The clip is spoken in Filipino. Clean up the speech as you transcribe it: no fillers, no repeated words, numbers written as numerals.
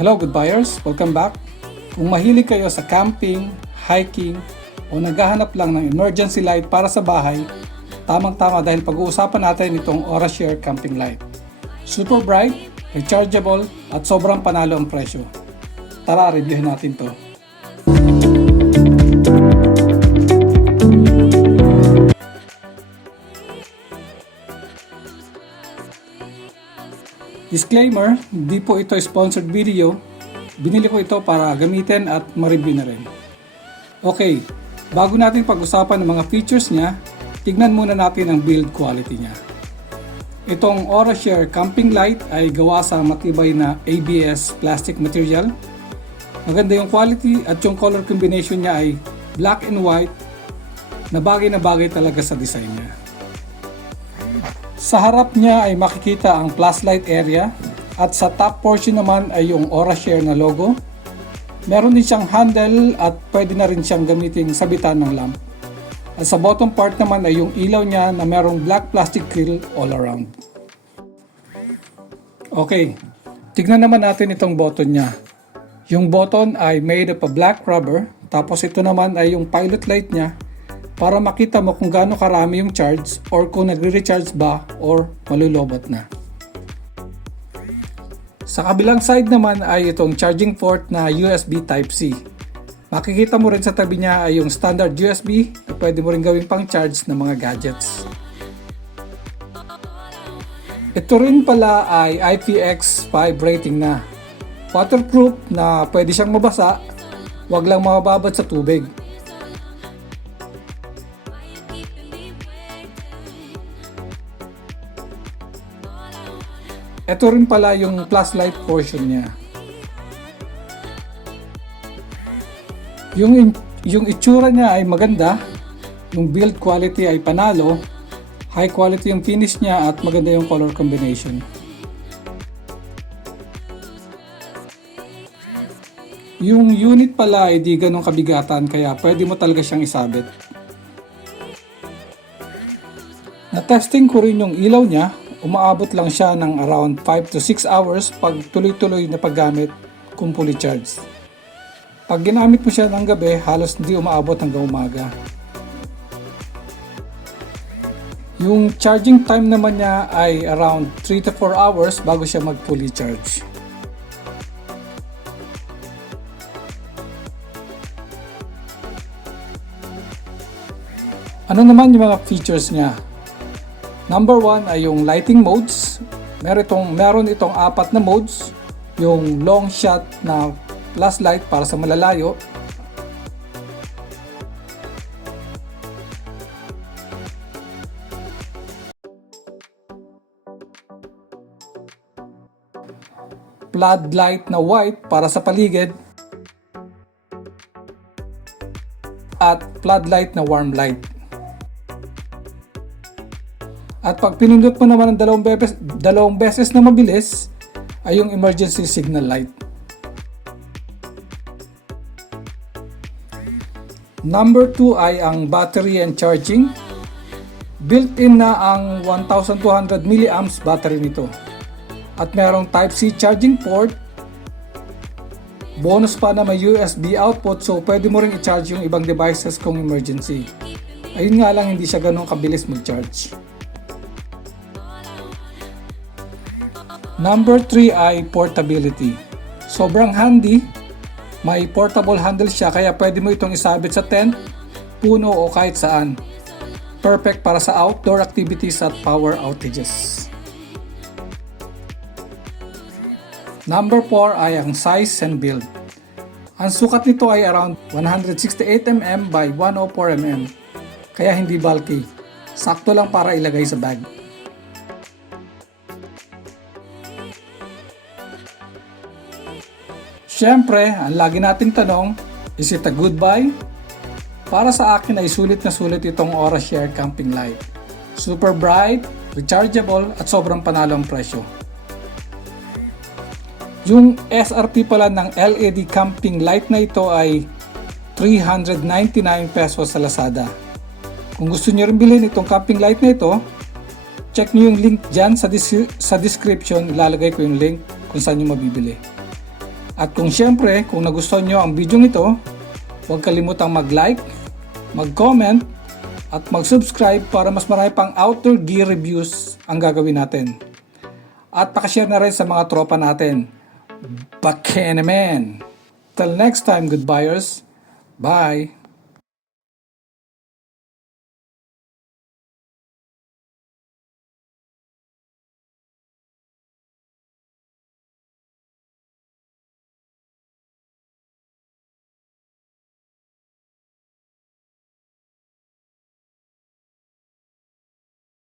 Hello good buyers, welcome back. Kung mahilig kayo sa camping, hiking, o naghahanap lang ng emergency light para sa bahay, tamang-tama dahil pag-uusapan natin itong OraShare Camping Light. Super bright, rechargeable, at sobrang panalo ang presyo. Tara, reviewin natin to. Disclaimer, hindi po ito sponsored video. Binili ko ito para gamitin at ma-review na rin. Okay, bago natin pag-usapan ng mga features niya, tignan muna natin ang build quality niya. Itong OraShare Camping Light ay gawa sa matibay na ABS plastic material. Maganda yung quality at yung color combination niya ay black and white na bagay talaga sa design niya. Sa harap niya ay makikita ang plus light area at sa top portion naman ay yung OraShare na logo. Meron din siyang handle at pwede na rin siyang gamitin sabitan ng lamp. At sa bottom part naman ay yung ilaw niya na merong black plastic grill all around. Okay, tignan naman natin itong button niya. Yung button ay made of a black rubber, tapos ito naman ay yung pilot light niya para makita mo kung gaano karami yung charge or kung nagre-recharge ba or malulobot na. Sa kabilang side naman ay itong charging port na USB Type-C. Makikita mo rin sa tabi niya ay yung standard USB na pwede mo rin gawing pang charge ng mga gadgets. Ito rin pala ay IPX5 rating na. Waterproof na pwede siyang mabasa, wag lang mababad sa tubig. Ito rin pala yung plus light portion niya. Yung itsura niya ay maganda, yung build quality ay panalo, high quality yung finish niya at maganda yung color combination. Yung unit pala ay di ganong kabigatan kaya pwede mo talaga siyang isabit. Na-testing ko rin yung ilaw niya. Umaabot lang siya ng around 5 to 6 hours pag tuloy-tuloy na paggamit kung fully charged. Pag ginamit mo siya ng gabi, halos hindi umaabot hanggang umaga. Yung charging time naman niya ay around 3 to 4 hours bago siya mag-fully charge. Ano naman yung mga features niya? Number 1 ay yung lighting modes. Meron itong 4 na modes. Yung long shot na plus light para sa malalayo. Floodlight na white para sa paligid. At floodlight na warm light. At pag pinindot mo naman ng dalawang beses na mabilis, ay yung emergency signal light. Number 2 ay ang battery and charging. Built-in na ang 1200 mAh battery nito. At merong Type-C charging port. Bonus pa na may USB output so pwede mo rin i-charge yung ibang devices kung emergency. Ayun nga lang hindi siya ganun kabilis mag-charge. Number 3 ay portability. Sobrang handy. May portable handle siya kaya pwede mo itong isabit sa tent, puno o kahit saan. Perfect para sa outdoor activities at power outages. Number 4 ay ang size and build. Ang sukat nito ay around 168mm by 104mm. Kaya hindi bulky. Sakto lang para ilagay sa bag. Siyempre, ang lagi nating tanong, is it a good buy? Para sa akin ay sulit na sulit itong OraShare Camping Light. Super bright, rechargeable at sobrang panalo ang presyo. Yung SRP pala ng LED Camping Light na ito ay 399 pesos sa Lazada. Kung gusto nyo rin bilhin itong camping light na ito, check nyo yung link dyan sa description, ilalagay ko yung link kung saan nyo mabibili. At kung syempre, kung nagustuhan nyo ang video ito, huwag kalimutang mag-like, mag-comment, at mag-subscribe para mas marami pang outdoor gear reviews ang gagawin natin. At pakishare na rin sa mga tropa natin. Bakene man! Till next time, good buyers. Bye!